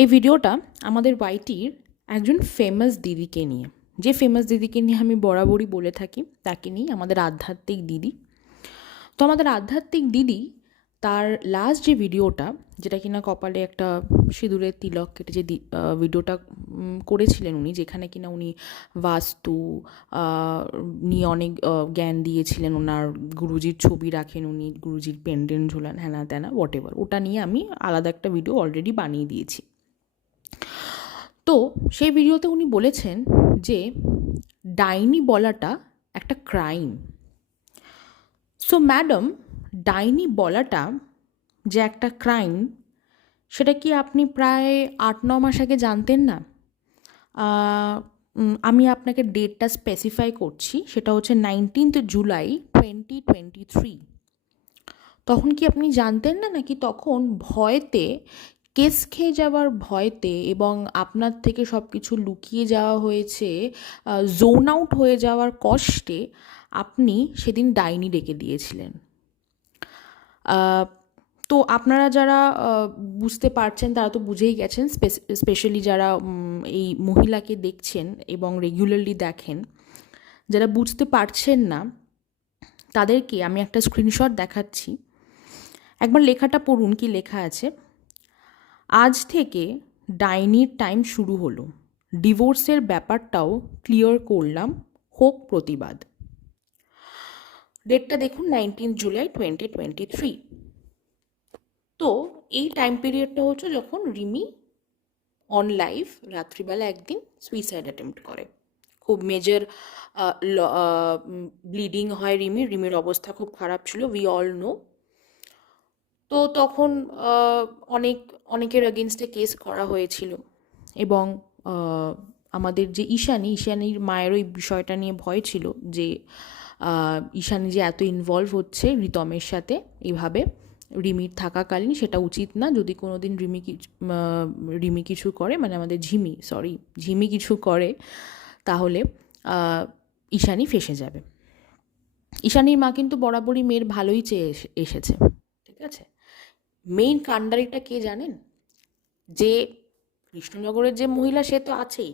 এই ভিডিওটা আমাদের ওয়াইটির একজন ফেমাস দিদিকে নিয়ে। যে ফেমাস দিদিকে নিয়ে আমি বরাবরই বলে থাকি, তাকে নিয়ে আমাদের আধ্যাত্মিক দিদি। তো আমাদের আধ্যাত্মিক দিদি, তার লাস্ট যে ভিডিওটা, যেটা কিনা কপালে একটা সিঁদুরের তিলক কেটে যে ভিডিওটা করেছিলেন উনি, যেখানে কিনা উনি বাস্তু নিয়ে অনেক জ্ঞান দিয়েছিলেন। ওনার গুরুজির ছবি রাখেন উনি, গুরুজির পেন্ডেন্ট ঝোলান হ্যানা ত্যানা হোয়াট ওটা নিয়ে আমি আলাদা একটা ভিডিও অলরেডি বানিয়ে দিয়েছি। তো সেই ভিডিওতে উনি বলেছেন যে ডাইনি বলাটা একটা ক্রাইম। সো ম্যাডাম, ডাইনি বলাটা যে একটা ক্রাইম, সেটা কি আপনি প্রায় আট, ন মাস আগে জানতেন না? আমি আপনাকে ডেটটা স্পেসিফাই করছি, সেটা হচ্ছে nineteenth July twenty twenty three তখন কি আপনি জানতেন না নাকি তখন ভয়তে কেস খেয়ে যাওয়ার ভয়তে এবং আপনার থেকে সব কিছু লুকিয়ে যাওয়া হয়েছে জোন আউট হয়ে যাওয়ার কষ্টে আপনি সেদিন ডাইনি ডেকে দিয়েছিলেন। তো আপনারা যারা বুঝতে পারছেন তারা তো বুঝেই গেছেন স্পেশালি যারা এই মহিলাকে দেখছেন এবং রেগুলারলি দেখেন, যারা বুঝতে পারছেন না, তাদেরকে আমি একটা স্ক্রিনশট দেখাচ্ছি। একবার লেখাটা পড়ুন, কি লেখা আছে? আজ থেকে ডাইনির টাইম শুরু হলো। ডিভোর্সের ব্যাপারটাও ক্লিয়ার করলাম, হোক প্রতিবাদ। ডেটটা দেখুন, nineteen July twenty twenty three তো এই টাইম পিরিয়ডটা হচ্ছে যখন রিমি অন লাইভ রাত্রিবেলা একদিন সুইসাইড অ্যাটেম্প্ট করে। খুব মেজর ব্লিডিং হয় রিমির রিমির অবস্থা খুব খারাপ ছিল উই অল নো তো তখন অনেক, অনেকের এগেনস্টে কেস করা হয়েছিল। এবং আমাদের যে ঈশানী, ঈশানীর মায়ের ওই বিষয়টা নিয়ে ভয় ছিল যে ঈশানী যে এত ইনভলভ হচ্ছে রিতমের সাথে এইভাবে রিমির থাকাকালীন সেটা উচিত না। যদি কোনো দিন রিমি রিমি কিছু করে মানে আমাদের ঝিমি সরি ঝিমি কিছু করে, তাহলে ঈশানী ফেসে যাবে। ঈশানীর মা কিন্তু বরাবরই মেয়ের ভালোই চেয়ে এসে- এসেছে, ঠিক আছে? মেইন কাণ্ডারিটা কে জানেন? যে কৃষ্ণনগরের যে মহিলা সে তো আছেই।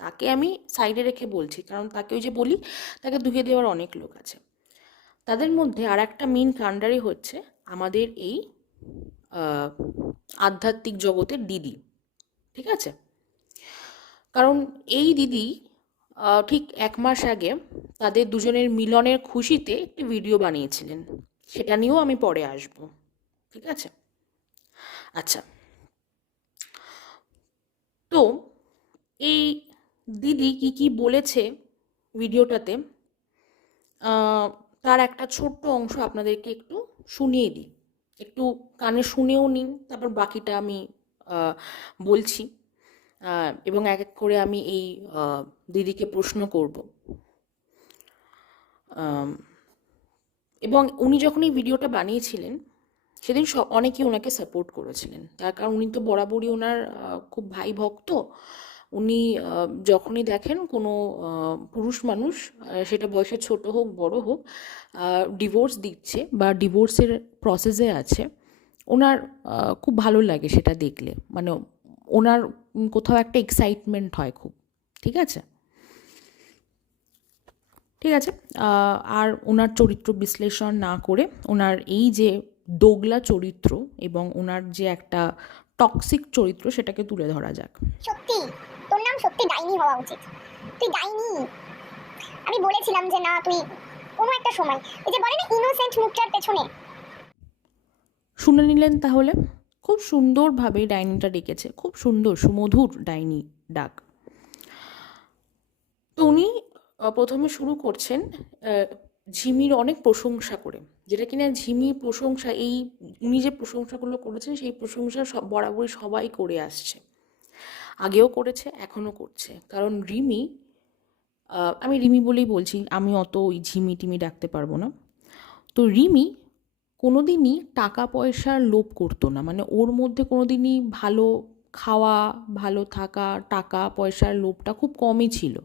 তাকে আমি সাইডে রেখে বলছি, কারণ তাকে ওই যে বলি, তাকে ধুয়ে দেওয়ার অনেক লোক আছে। তাদের মধ্যে আর একটা মেইন কাণ্ডারি হচ্ছে আমাদের এই আধ্যাত্মিক জগতের দিদি, ঠিক আছে? কারণ এই দিদি ঠিক এক মাস আগে তাদের দুজনের মিলনের খুশিতে একটি ভিডিও বানিয়েছিলেন। সেটা নিয়েও আমি পরে আসব, ঠিক আছে? আচ্ছা। তো এই দিদি কি কি বলেছে ভিডিওটাতে তার একটা ছোট্ট অংশ আপনাদেরকে একটু শুনিয়ে দিই। একটু কানে শুনেও নিন, তারপর বাকিটা আমি বলছি। এবং এক এক করে আমি এই দিদিকে প্রশ্ন করব। এবং উনি যখন এই ভিডিওটা বানিয়েছিলেন সেদিন সব অনেকেই ওনাকে সাপোর্ট করেছিলেন। তার কারণ উনি তো বরাবরই ওনার খুব ভাই ভক্ত। উনি যখনই দেখেন কোনো পুরুষ মানুষ সেটা বয়সে ছোট হোক, বড় হোক ডিভোর্স দিচ্ছে বা ডিভোর্সের প্রসেসে আছে, ওনার খুব ভালো লাগে সেটা দেখলে। মানে ওনার কোথাও একটা এক্সাইটমেন্ট হয় খুব। ঠিক আছে? ঠিক আছে? আর ওনার চরিত্র বিশ্লেষণ না করে ওনার এই যে দোগলা চরিত্র এবং ওনার যে একটা টক্সিক চরিত্র সেটাকে তুলে ধরা যাক। সত্যি তোর নাম সত্যি ডাইনি হওয়া উচিত। তুই ডাইনি। আমি বলেছিলাম যে না তুই কোনো একটা সময় ওই যে বলে না ইনোসেন্ট মুখটার পেছনে। শুনে নিলেন তাহলে? খুব সুন্দরভাবে ডাইনিটা ডেকেছে। খুব সুন্দর সুমধুর ডাইনি ডাক। তো উনি প্রথমে শুরু করছেন ঝিমির অনেক প্রশংসা করে। যেটা কিনা ঝিমির প্রশংসা, এই উনি যে প্রশংসাগুলো করেছেন, সেই প্রশংসা সব বরাবরই সবাই করে আসছে। আগেও করেছে, এখনও করছে। কারণ রিমি আমি রিমি বলেই বলছি, আমি অত ওই ঝিমি টিমি ডাকতে পারব না। তো রিমি কোনোদিনই টাকা পয়সার লোভ করতো না। মানে ওর মধ্যে কোনোদিনই ভালো খাওয়া, ভালো থাকা, টাকা পয়সার লোভটা খুব কমই ছিল।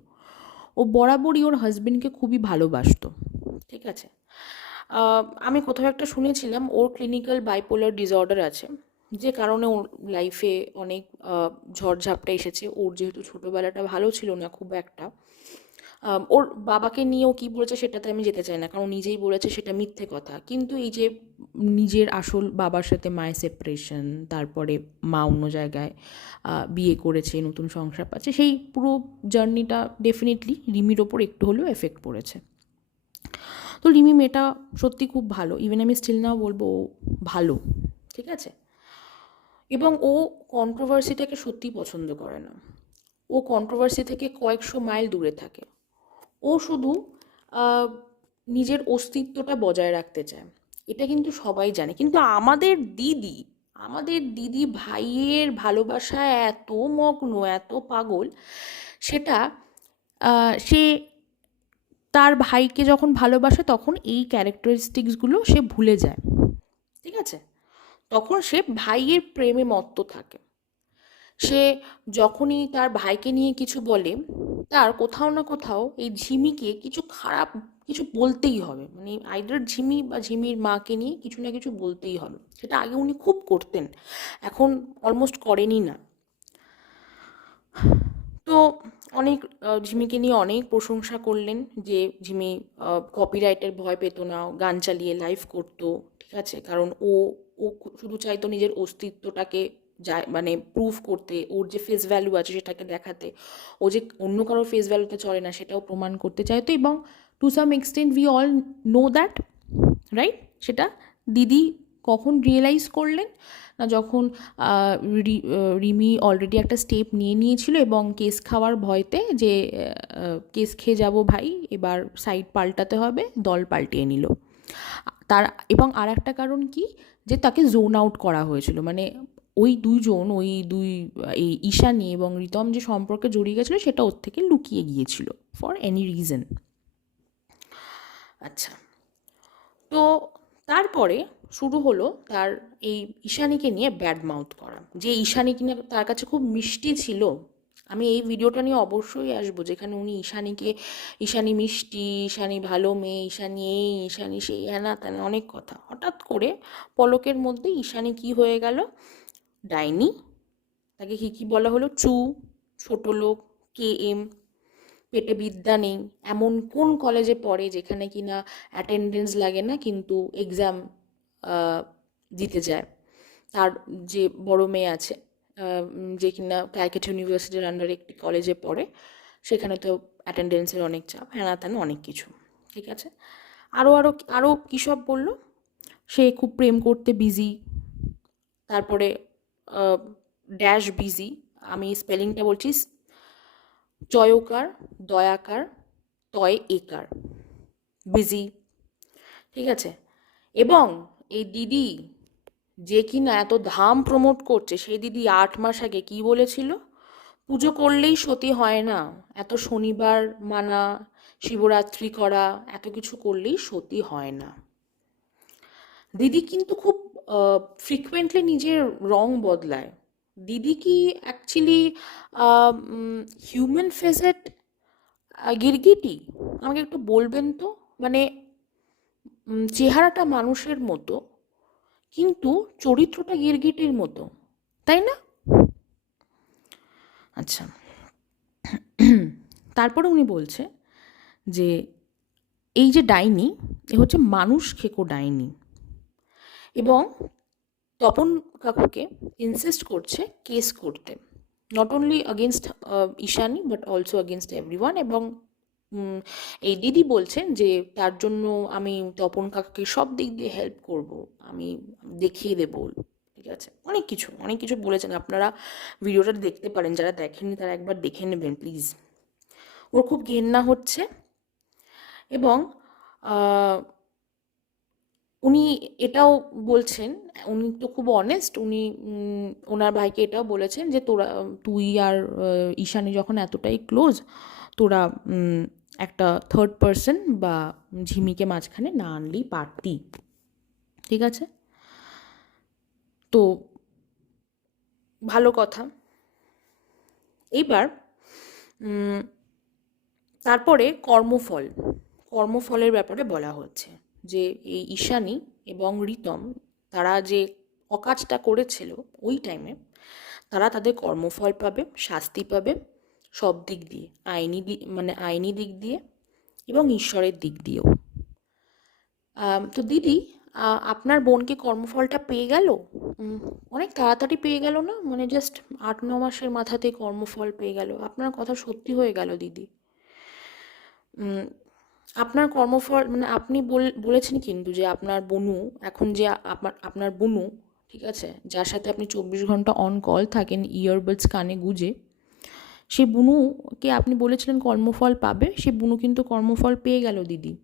ও বরাবরই ওর হাজব্যান্ডকে খুবই ভালোবাসতো। ঠিক আছে? আমি কোথাও একটা শুনেছিলাম, ওর ক্লিনিক্যাল বাইপোলার ডিসঅর্ডার আছে, যে কারণে ওর লাইফে অনেক ঝড়ঝাপটা এসেছে। ওর যেহেতু ছোটোবেলাটা ভালো ছিল না খুব একটা। ওর বাবাকে নিয়েও কি বলেছে সেটাতে আমি যেতে চাই না, কারণ নিজেই বলেছে সেটা মিথ্যে কথা। কিন্তু এই যে নিজের আসল বাবার সাথে মায়ের সেপারেশন তারপরে মা অন্য জায়গায় বিয়ে করেছে, নতুন সংসার পাচ্ছে, সেই পুরো জার্নিটা ডেফিনেটলি রিমির ওপর একটু হলেও এফেক্ট পড়েছে। তো রিমি মেয়েটা সত্যি খুব ভালো। ইভেন আমি স্টিল নাও বলব ও ভালো, ঠিক আছে? এবং ও কন্ট্রোভার্সিটাকে সত্যি পছন্দ করে না। ও কন্ট্রোভার্সি থেকে কয়েকশো মাইল দূরে থাকে। ও শুধু নিজের অস্তিত্বটা বজায় রাখতে চায়। এটা কিন্তু সবাই জানে। কিন্তু আমাদের দিদি আমাদের দিদি ভাইয়ের ভালোবাসা এত মগ্ন, এত পাগল, সেটা সে তার ভাইকে যখন ভালোবাসে, তখন এই ক্যারেক্টারিস্টিক্সগুলো সে ভুলে যায়। ঠিক আছে? তখন সে ভাইয়ের প্রেমে মত্ত থাকে। সে যখনই তার ভাইকে নিয়ে কিছু বলে, তার কোথাও না কোথাও এই ঝিমিকে কিছু খারাপ কিছু বলতেই হবে। মানে আইডার ঝিমি বা ঝিমির মাকে নিয়ে কিছু না কিছু বলতেই হবে। সেটা আগে উনি খুব করতেন। এখন অলমোস্ট করেনই না। তো অনেক ঝিমিকে নিয়ে অনেক প্রশংসা করলেন যে ঝিমি কপিরাইটের ভয় পেত না, গান চালিয়ে লাইভ করতো, ঠিক আছে? কারণ ও ও শুধু চাইতো নিজের অস্তিত্বটাকে যায় মানে প্রুভ করতে, ওর যে ফেস ভ্যালু আছে সেটাকে দেখাতে। ও যে অন্য কারোর ফেস ভ্যালুতে চলে না, সেটাও প্রমাণ করতে চাইতো এবং to some extent we all know that right সেটা দিদি কখন রিয়েলাইজ করলেন? না যখন রিমি অলরেডি একটা স্টেপ নিয়ে নিয়েছিল এবং কেস খাওয়ার ভয়তে যে কেস খেয়ে যাব ভাই, এবার সাইড পাল্টাতে হবে, দল পাল্টিয়ে নিল। তার, এবং আর একটা কারণ কি? যে তাকে জোন আউট করা হয়েছিল। মানে ওই দুইজন, ওই দুই, এই ঈশানী এবং রিতম যে সম্পর্কে জড়িয়ে গেছিল, সেটা ওর থেকে লুকিয়ে গিয়েছিল ফর এনি রিজন আচ্ছা। তো তারপরে শুরু হলো তার এই ঈশানীকে নিয়ে ব্যাড মাউথ করা। যে ঈশানী কিনা তার কাছে খুব মিষ্টি ছিল। আমি এই ভিডিওটা নিয়ে অবশ্যই আসব, যেখানে উনি ঈশানীকে, ঈশানী মিষ্টি, ঈশানী ভালো মেয়ে, ঈশানী এই, ঈশানী সেই, হ্যানা ত্যানা, অনেক কথা। হঠাৎ করে পলকের মধ্যে ঈশানী কি হয়ে গেল? ডাইনি, তাকে কী কী বলা হলো? চু, ছোট লোক, কে এম পেটে বিদ্যা নেই। এমন কোন কলেজে পড়ে যেখানে কিনা অ্যাটেন্ডেন্স লাগে না কিন্তু এক্সাম দিতে যায়। তার যে বড় মেয়ে আছে যে কিনা ক্যালকাটা ইউনিভার্সিটির আন্ডারে একটি কলেজে পড়ে, সেখানে তো অ্যাটেন্ডেন্সের অনেক চাপ হ্যানা ত্যানা অনেক কিছু। ঠিক আছে? আরও আরও আরও কী সব বলল? সে খুব প্রেম করতে বিজি তারপরে ড্যাশ বিজি আমি স্পেলিংটা বলছি, চয়কার দয়াকার, তয় একার। বিজি ঠিক আছে? এবং এই দিদি যে কিনা এত ধাম প্রমোট করছে, সেই দিদি আট মাস আগে কি বলেছিল? পুজো করলেই সতী হয় না। এত শনিবার মানা, শিবরাত্রি করা, এত কিছু করলেই সতী হয় না। দিদি কিন্তু খুব ফ্রিকুয়েন্টলি নিজের রং বদলায়। দিদি কি অ্যাকচুয়ালি হিউম্যান ফেসেট গিরগিটি, আমাকে একটু বলবেন তো? মানে চেহারাটা মানুষের মতো, কিন্তু চরিত্রটা গিরগিটির মতো, তাই না? আচ্ছা। তারপরে উনি বলছে যে, এই যে ডাইনি, এ হচ্ছে মানুষ খেকো ডাইনি। এবং তপন কাকুকে ইনসিস্ট করছে কেস করতে। Not only against Ishani but also against everyone এবং এই দিদি বলছেন যে, তার জন্য আমি তপন কাকাকে সব দিক দিয়ে হেল্প করব। আমি দেখিয়ে দেবো ঠিক আছে? অনেক কিছু অনেক কিছু বলেছেন। আপনারা ভিডিওটা দেখতে পারেন। যারা দেখেননি, তারা একবার দেখে নেবেন প্লিজ ওর খুব ঘেন্না হচ্ছে। এবং উনি এটাও বলছেন, উনি তো খুব অনেস্ট উনি ওনার ভাইকে এটাও বলেছেন যে তোরা, তুই আর ঈশানি যখন এতটাই ক্লোজ তোরা একটা থার্ড পার্সন বা ঝিমিকে মাঝখানে না আনলেই পারতি। ঠিক আছে? তো ভালো কথা। এইবার তারপরে কর্মফল। কর্মফলের ব্যাপারে বলা হচ্ছে। যে এই ঈশানী এবং রিতম তারা যে অকাজটা করেছিল ওই টাইমে তারা তাদের কর্মফল পাবে, শাস্তি পাবে সব দিক দিয়ে, আইনি মানে আইনি দিক দিয়ে এবং ঈশ্বরের দিক দিয়েও। তো দিদি আপনার বোনকে কর্মফলটা পেয়ে গেল? অনেক তাড়াতাড়ি পেয়ে গেল না? মানে জাস্ট আট, ন মাসের মাথাতে কর্মফল পেয়ে গেল। আপনার কথা সত্যি হয়ে গেল দিদি। আপনার কর্মফল মানে আপনি বল- বলেছেন কিন্তু যে আপনার বনু, এখন যে আপনার আপনার বনু, ঠিক আছে? যার সাথে আপনি চব্বিশ ঘণ্টা অন কল থাকেন ইয়ারবাডস কানে গুজে সেই বুনুকে আপনি বলেছিলেন কর্মফল পাবে, সে বুনু কিন্তু কর্মফল পেয়ে গেল, দিদি।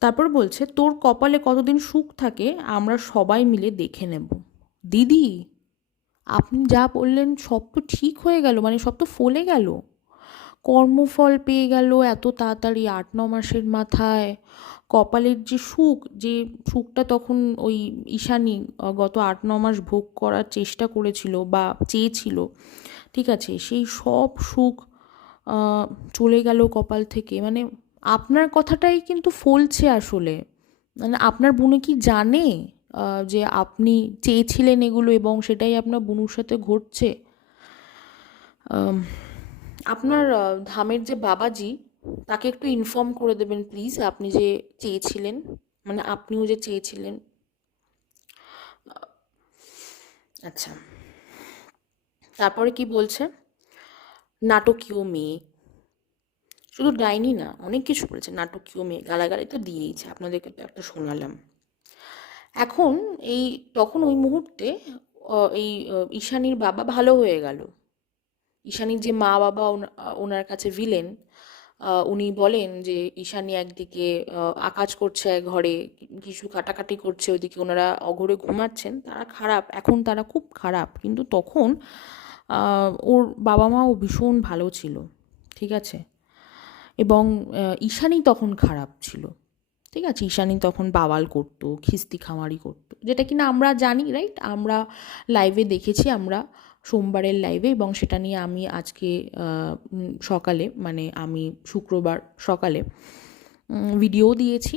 তারপর বলছে, তোর কপালে কতদিন সুখ থাকে, আমরা সবাই মিলে দেখে নেব। দিদি, আপনি যা বললেন সব তো ঠিক হয়ে গেল মানে সব তো ফলে গেল। কর্মফল পেয়ে গেল এত তাড়াতাড়ি আট, ন মাসের মাথায়। কপালের যে সুখ, যে সুখটা তখন ওই ঈশানী গত আট, ন মাস ভোগ করার চেষ্টা করেছিল বা চেয়েছিল, ঠিক আছে? সেই সব সুখ চলে গেল কপাল থেকে। মানে আপনার কথাটাই কিন্তু ফলছে আসলে। মানে আপনার বোনে কি জানে যে আপনি চেয়েছিলেন এগুলো এবং সেটাই আপনার বোনুর সাথে ঘটছে? আপনার ধামের যে বাবাজি, তাকে একটু ইনফর্ম করে দেবেন প্লিজ আপনি যে চেয়েছিলেন মানে আপনিও যে চেয়েছিলেন। আচ্ছা। তারপরে কি বলছে? নাটকীয় মেয়ে। শুধু ডাইনি না, অনেক কিছু বলেছে, নাটকীয় মেয়ে, গালাগালি তো দিয়েইছে, আপনাদেরকে তো একটা শোনালাম। এখন এই, তখন ওই মুহূর্তে এই ঈশানীর বাবা ভালো হয়ে গেল। ঈশানীর যে মা বাবা ওনার কাছে ভিলেন উনি বলেন যে ঈশানী একদিকে আকাজ করছে এক ঘরে, কিছু কাটাকাটি করছে, ওইদিকে ওনারা অঘরে ঘুমাচ্ছেন, তারা খারাপ, এখন তারা খুব খারাপ, কিন্তু তখন ওর বাবা মাও ভীষণ ভালো ছিল, ঠিক আছে? এবং ঈশানী তখন খারাপ ছিল, ঠিক আছে? ঈশানী তখন বাওয়াল করতো, খিস্তি খামারি করতো, যেটা কিনা আমরা জানি রাইট আমরা লাইভে দেখেছি আমরা সোমবারের লাইভে এবং সেটা নিয়ে আমি আজকে সকালে মানে আমি শুক্রবার সকালে ভিডিও দিয়েছি।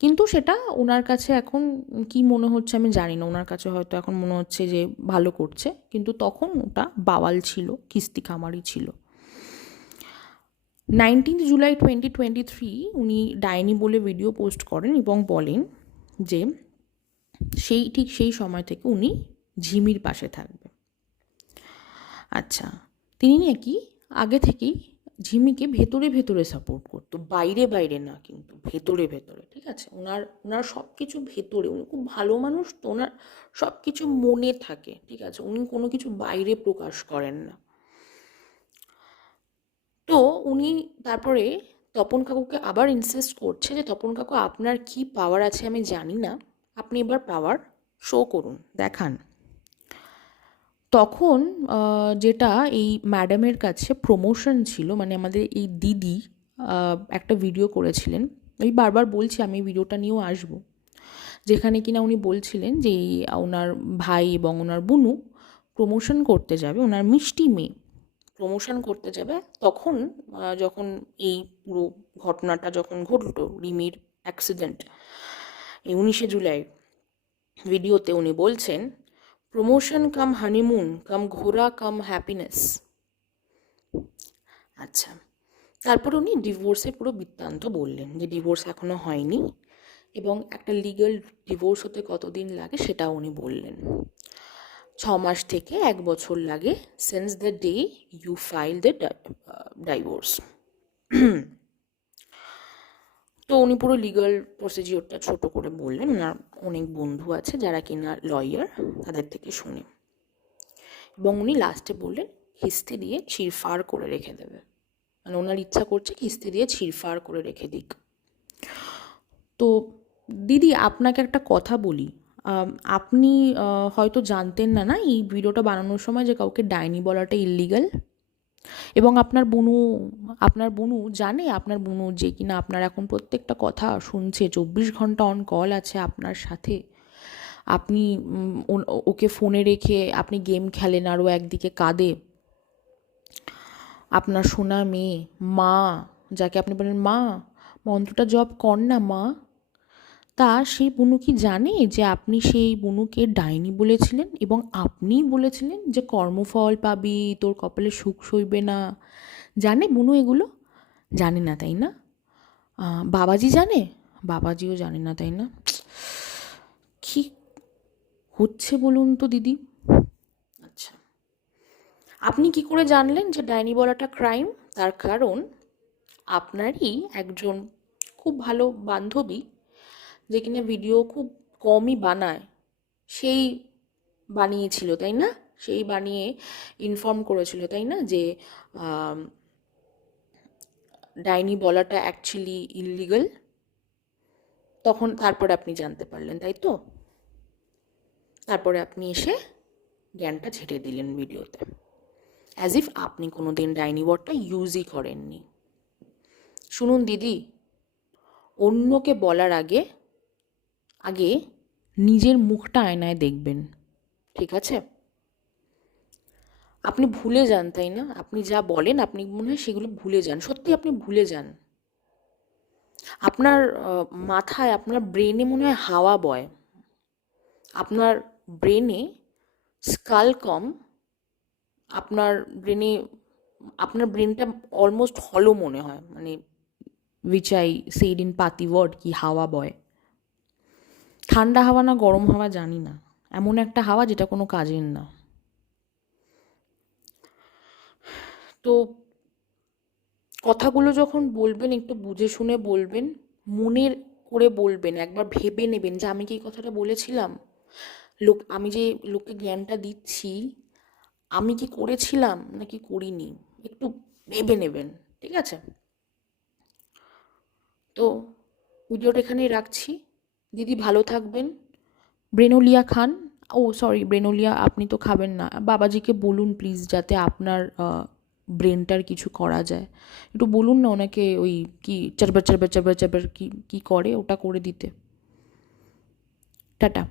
কিন্তু সেটা ওনার কাছে এখন কি মনে হচ্ছে আমি জানি না। ওনার কাছে হয়তো এখন মনে হচ্ছে যে ভালো করছে। কিন্তু তখন ওটা বাওয়াল ছিল, কিস্তি খামারি ছিল। Nineteenth July twenty twenty three উনি ডাইনি বলে ভিডিও পোস্ট করেন এবং বলেন যে সেই, ঠিক সেই সময় থেকে উনি ঝিমির পাশে থাকবে আচ্ছা তিনি নাকি আগে থেকেই ঝিমিকে ভেতরে ভেতরে সাপোর্ট করতো, বাইরে বাইরে না কিন্তু, ভেতরে ভেতরে, ঠিক আছে? ওনার ওনার সব কিছু ভেতরে, উনি খুব ভালো মানুষ তো, ওনার সব কিছু মনে থাকে, ঠিক আছে? উনি কোনো কিছু বাইরে প্রকাশ করেন না। তো উনি তারপরে তপন কাকুকে আবার ইনসিস্ট করছে যে, তপন কাকু, আপনার কি পাওয়ার আছে আমি জানি না। আপনি এবার পাওয়ার শো করুন, দেখান। তখন যেটা এই ম্যাডামের কাছে প্রমোশন ছিল মানে আমাদের এই দিদি একটা ভিডিও করেছিলেন। আমি বারবার বলছি, আমি ভিডিওটা নিয়েও আসব। যেখানে কিনা উনি বলছিলেন যে ওনার ভাই এবং ওনার বুনু প্রমোশন করতে যাবে, ওনার মিষ্টি মেয়ে প্রমোশন করতে যাবে। তখন যখন এই পুরো ঘটনাটা যখন ঘটলো, রিমির অ্যাক্সিডেন্ট এই উনিশে জুলাই ভিডিওতে উনি বলছেন প্রমোশন কাম হানিমুন কাম ঘোরা কাম হ্যাপিনেস আচ্ছা তারপর উনি ডিভোর্সের পুরো বৃত্তান্ত বললেন যে ডিভোর্স এখনও হয়নি এবং একটা লিগ্যাল ডিভোর্স হতে কতদিন লাগে সেটাও উনি বললেন। ছ মাস থেকে এক বছর লাগে since the day you file the divorce তো উনি পুরো লিগাল প্রসিজিওরটা ছোট করে বললেন। ওনার অনেক বন্ধু আছে যারা কিনা লয়ার তাদের থেকে শুনে। এবং উনি লাস্টে বললেন, কিস্তি দিয়ে ছিঁড়ফাড় করে রেখে দেবে। মানে ওনার ইচ্ছা করছে কিস্তি দিয়ে ছিঁড়ফাড় করে রেখে দিক। তো দিদি, আপনাকে একটা কথা বলি। আপনি হয়তো জানতেন না না, এই ভিডিওটা বানানোর সময় যে কাউকে ডাইনি বলাটা ইল্লিগাল এবং আপনার বুনু আপনার বুনু জানে, আপনার বুনু যে কিনা আপনার এখন প্রত্যেকটা কথা শুনছে, চব্বিশ ঘণ্টা অন কল আছে আপনার সাথে। আপনি ওকে ফোনে রেখে আপনি গেম খেলেন, আরও একদিকে কাঁদে। আপনার সোনা মেয়ে, মা, যাকে আপনি বলেন মা, মন্ত্রটা জব কর না মা। তা সেই বুনু কি জানে যে আপনি সেই বুনুকে ডাইনি বলেছিলেন এবং আপনিই বলেছিলেন যে কর্মফল পাবি, তোর কপালে সুখ সইবে না? জানে বুনু এগুলো? জানে না, তাই না? বাবাজি জানে? বাবাজিও জানে না, তাই না? কি হচ্ছে বলুন তো দিদি? আচ্ছা। আপনি কি করে জানলেন যে ডাইনি বলাটা ক্রাইম? তার কারণ আপনারই একজন খুব ভালো বান্ধবী যে কিনা ভিডিও খুব কমই বানায়। সেই বানিয়েছিল, তাই না? সেই বানিয়ে ইনফর্ম করেছিল, তাই না? যে ডাইনি বলাটা অ্যাকচুয়ালি ইলিগাল তখন তারপরে আপনি জানতে পারলেন, তাই তো? তারপরে আপনি এসে জ্ঞানটা ছেড়ে দিলেন ভিডিওতে অ্যাজ ইফ আপনি কোনো দিন ডাইনি ওয়ার্ডটা ইউজই করেননি। শুনুন দিদি, অন্যকে বলার আগে আগে নিজের মুখটা আয়নায় দেখবেন। ঠিক আছে? আপনি ভুলে যান, তাই না? আপনি যা বলেন, আপনি মনে হয় সেগুলো ভুলে যান। সত্যি আপনি ভুলে যান। আপনার মাথায়, আপনার ব্রেনে মনে হয় হাওয়া বয়। আপনার ব্রেনে স্কাল কম, আপনার ব্রেনে, আপনার ব্রেনটা অলমোস্ট হলো মনে হয়। মানে উইচ আই সেড ইন পাতি ওয়ার্ড কি হাওয়া বয়। ঠান্ডা হাওয়া না গরম হাওয়া জানি না। এমন একটা হাওয়া যেটা কোনো কাজের না। তো কথাগুলো যখন বলবেন, একটু বুঝে শুনে বলবেন মনের করে বলবেন, একবার ভেবে নেবেন যে আমি কি কথাটা বলেছিলাম? লোক, আমি যে লোককে জ্ঞানটা দিচ্ছি, আমি কি করেছিলাম নাকি করিনি? একটু ভেবে নেবেন, ঠিক আছে? তো ভিডিওটা এখানেই রাখছি। দিদি ভালো থাকবেন। ব্রেনোলিয়া খান। ও সরি ব্রেনোলিয়া আপনি তো খাবেন না। বাবাজিকে বলুন প্লিজ যাতে আপনার ব্রেনটার কিছু করা যায়। একটু বলুন না ওনাকে ওই কি চারবার চারবার চারবার চারবার কি, কী করে? ওটা করে দিতে। টাটা।